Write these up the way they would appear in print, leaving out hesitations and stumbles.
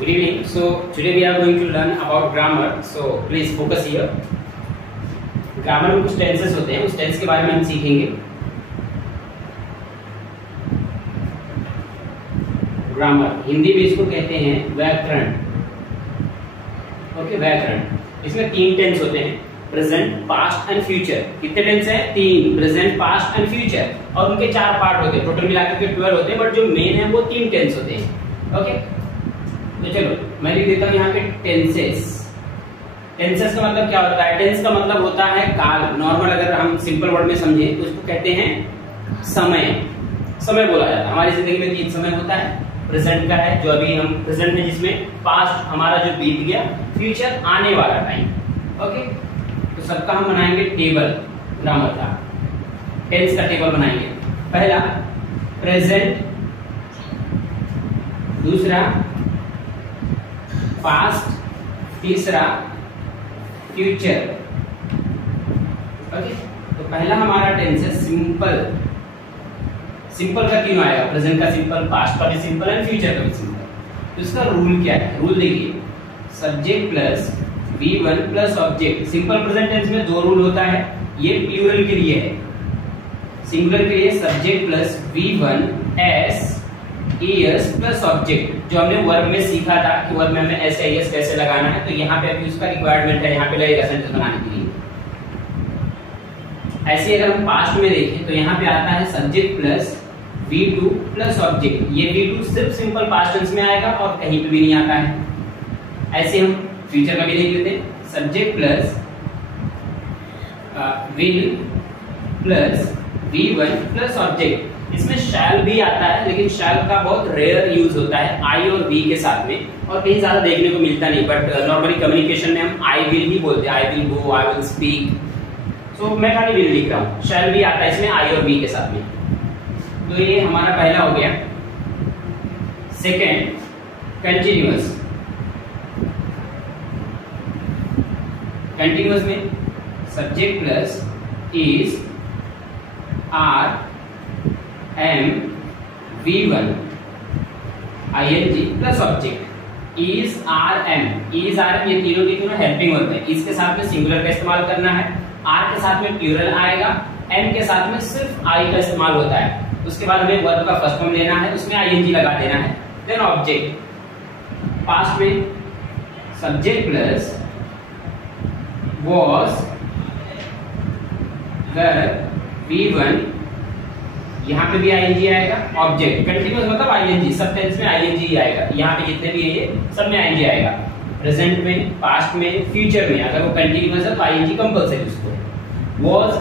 Good evening. So today we are going to learn about grammar. So please focus here. Grammar में कुछ tenses होते हैं, उस tense के बारे में हम सीखेंगे. ग्रामर हिंदी में इसको कहते हैं व्याकरण. ओके, व्याकरण. इसमें 3 टेंस होते हैं, प्रेजेंट, पास्ट एंड फ्यूचर. कितने टेंस हैं? 3, प्रेजेंट, पास्ट एंड फ्यूचर. और उनके 4 पार्ट होते हैं, टोटल मिलाकर के 12 होते हैं, बट जो मेन है वो 3 टेंस होते हैं. ओके, तो चलो मैं लिख देता हूं यहाँ पे टेंसेस. टेंसेस का मतलब क्या होता है? टेंस का मतलब होता है काल. नॉर्मल अगर हम सिंपल वर्ड में समझे तो उसको कहते हैं समय. समय बोला जाता है. हमारी जिंदगी में 3 समय होता है. प्रेजेंट का है जो अभी हम प्रेजेंट में, जिसमें पास्ट हमारा जो बीत गया, फ्यूचर आने वाला टाइम. ओके, तो सबका हम बनाएंगे टेबल. ग्रामर का टेंस का टेबल बनाएंगे. पहला प्रेजेंट, दूसरा पास्ट, तीसरा फ्यूचर. ओके, तो पहला हमारा टेंस है सिंपल. सिंपल का क्यों आएगा? प्रेजेंट का सिंपल, पास्ट का भी सिंपल एंड फ्यूचर का भी सिंपल. तो इसका रूल क्या है? रूल देखिए, subject plus V1 plus object. Simple present tense में 2 रूल होता है. ये प्लूरल के लिए है. सिंगुलर के लिए subject plus V1 S ES plus object. जो हमने वर्ब में सीखा था कि वर्ब में हमें S ES कैसे लगाना है, तो यहाँ पे अभी उसका रिक्वायरमेंट है, यहाँ पे लगेगा सेंटेंस बनाने के लिए. ऐसे अगर हम पास्ट में देखें तो यहाँ पे आता है subject plus V2 plus object. ये V2 सिर्फ सिंपल पास्ट टेंस में आएगा और कहीं पे भी नहीं आता है. ऐसे हम फ्यूचर का भी देख लेते हैं. Subject plus will plus V1 plus object. इसमें शैल भी आता है, लेकिन शैल का बहुत रेयर यूज होता है आई और वी के साथ में, और कहीं ज्यादा देखने को मिलता नहीं. बट नॉर्मली कम्युनिकेशन में हम आई विल ही बोलते हैं. I will go, I will speak. So मैं खाली विल लिख रहा हूँ. शैल भी आता है इसमें आई और वी के साथ में. तो ये हमारा पहला हो गया. Second continuous. कंटिन्यूअस में subject plus is are am V1 ING plus object. Is are am, is are am, ये तीनों के तीनों हेल्पिंग वर्ब है. इसके साथ में सिंगुलर का इस्तेमाल करना है. आर के साथ में प्लूरल आएगा. एम के साथ में सिर्फ आई का इस्तेमाल होता है. उसके बाद हमें वर्ब का फर्स्ट फॉर्म लेना है, उसमें ING लगा देना है. Then object. पास्ट में सब्जेक्ट प्लस was V1, यहाँ पे भी ING आएगा. ऑब्जेक्ट कंटिन्यूअस मतलब ING, सब टेंस में ING ही आएगा. यहाँ पे जितने भी है ये सब में ING आएगा. प्रेजेंट में, पास्ट में, फ्यूचर में अगर वो कंटिन्यूअस है तो ING कंपल्सरी उसको. was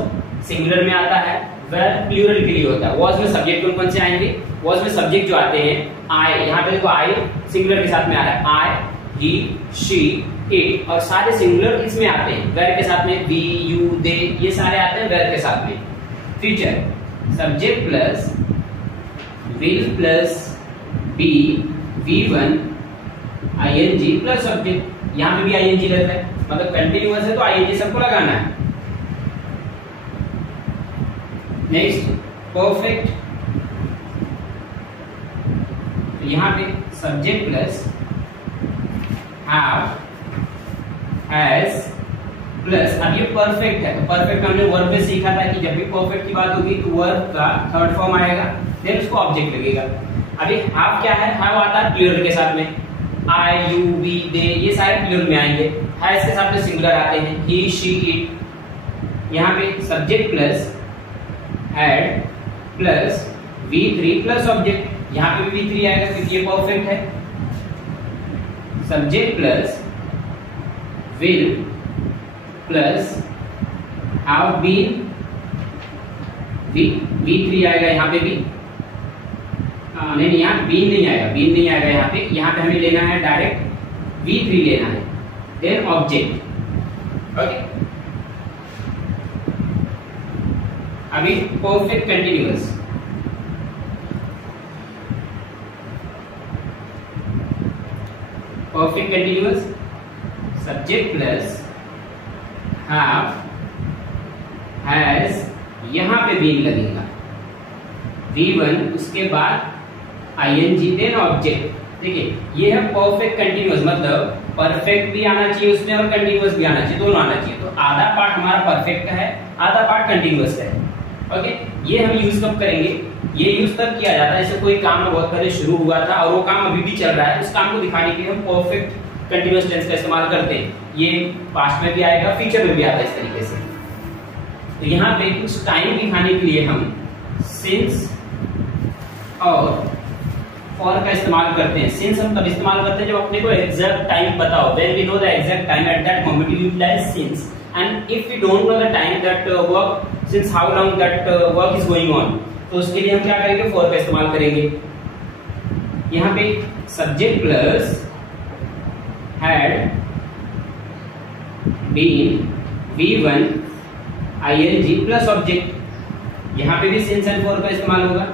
सिंगुलर में आता है, where प्लूरल के लिए होता है. was में सब्जेक्ट कौन से आएंगे? was में सब्जेक्ट जो आते हैं I, यहाँ पे देखो I सिंगुलर के साथ में आ रहा है. I, he, she, it, और सारे सिंगुलर इसमें आते हैं. where के साथ में we, you, they, ये सारे आते हैं where के साथ में. Future subject plus will plus be V1 ING plus object. यहाँ पे भी ING रहता है, मतलब कंटिन्यूअस है तो ING सबको लगाना है. Next perfect. यहाँ पे subject plus have has plus. अब ये परफेक्ट है, तो परफेक्ट हमने वर्ब में सीखा था कि जब भी परफेक्ट की बात होगी तो वर्ब का थर्ड फॉर्म आएगा, देन उसको ऑब्जेक्ट लगेगा. अभी हैव क्या है? हैव आता है प्लूरल के साथ में. आई, यू, वी, दे, ये सारे प्लूरल में आएंगे. हैज के साथ में सिंगुलर आते हैं, ही, शी, इट. यहाँ पे subject plus had plus V3 plus object. यहाँ पे भी V3 आएगा क्योंकि ये परफेक्ट है. Subject plus will plus have been, V3 आएगा यहाँ पे भी. नहीं, यहाँ बीन नहीं आएगा, बीन नहीं आएगा यहाँ पे. यहाँ पे हमें लेना है डायरेक्ट V3 लेना है, देन ऑब्जेक्ट. ओके, अभी perfect continuous. Perfect continuous subject plus have, has, यहाँ पे बीन लगेगा. V1 उसके बाद ING देन ऑब्जेक्ट. देखिए ये है परफेक्ट कंटिन्यूअस, मतलब परफेक्ट भी आना चाहिए उसमें और कंटिन्यूअस भी आना चाहिए, दोनों आना चाहिए। तो आधा पार्ट हमारा परफेक्ट का है, आधा पार्ट कंटिन्यूअस का है। ओके, ये हम यूज कब करेंगे? ये यूज तब किया जाता है जैसे कोई काम बहुत पहले शुरू हुआ था और वो काम अभी भी चल रहा है, उस काम को दिखाने के लिए हम परफेक्ट कंटिन्यूअस टेंस का इस्तेमाल करते हैं। ये पास्ट में भी आएगा, फ्यूचर में भी आता है इस तरीके से। तो यहाँ पे कुछ टाइम दिखाने के लिए हम सिंस और फॉर का इस्तेमाल करते हैं। सिंस हम तब इस्तेमाल करते हैं जब अपने को एग्जैक्ट टाइम पता हो, when we know the exact time at that moment we utilise since, and if we don't know the time that work, since how long that work is going on, तो उसके लिए हम क्या करेंगे? For का इस्तेमाल करेंगे। यहाँ पे subject plus had been V1 ing plus object, यहाँ पे भी सिंस एंड फॉर का इस्तेमाल होगा।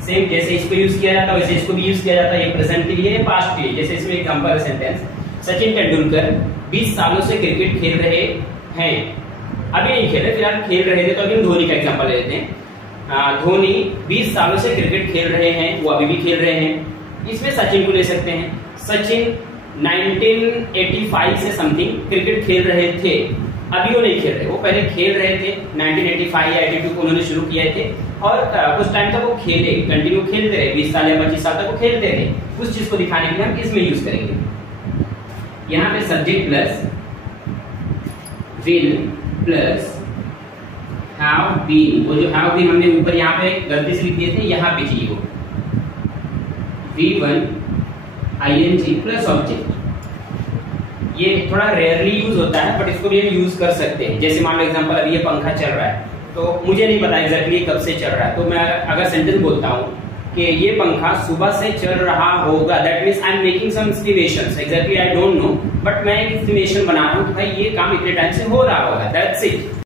सेम जैसे इसको यूज किया जाता है वैसे इसको भी यूज किया जाता है, ये प्रेजेंट के लिए, पास्ट के लिए। जैसे इसमें एग्जांपल सेंटेंस, सचिन तेंदुलकर 20 सालों से क्रिकेट खेल रहे हैं। अभी नहीं खेल रहे, फिलहाल खेल रहे थे, तो अभी हम धोनी का एग्जांपल ले लेते हैं। धोनी 20 सालों से क्रिकेट खेल रहे हैं, वो अभी भी खेल रहे हैं। इसमें सचिन को ले सकते हैं। सचिन 1985 से समथिंग क्रिकेट खेल रहे थे, अभी वो नहीं खेल रहे, वो पहले खेल रहे थे 1985 या 82 को उन्होंने शुरू किए थे और कुछ टाइम तक वो खेले, कंटिन्यू खेलते रहे, 20 साल या 25 साल तक वो खेलते रहे। उस चीज को दिखाने के लिए हम इसमें यूज करेंगे। यहाँ पे subject plus will plus have been, वो जो हैव बीन हमने ऊपर यहाँ पे गलती से लिख दिए थे, यहाँ पे चाहिए वो V1 ing प्लस ऑब्जेक्ट। ये थोड़ा रेयरली यूज होता है बट इसको भी हम यूज कर सकते हैं। जैसे मान लो एग्जांपल, अभी ये पंखा चल रहा है तो मुझे नहीं पता एग्जैक्टली कब से चल रहा है, तो मैं अगर सेंटेंस बोलता हूँ कि ये पंखा सुबह से चल रहा होगा, that means I am making some estimations, exactly I don't know, but मैं एक एस्टिमेशन बना रहा हूँ कि भाई ये काम इतने टाइम से हो रहा होगा, दैट्स इट।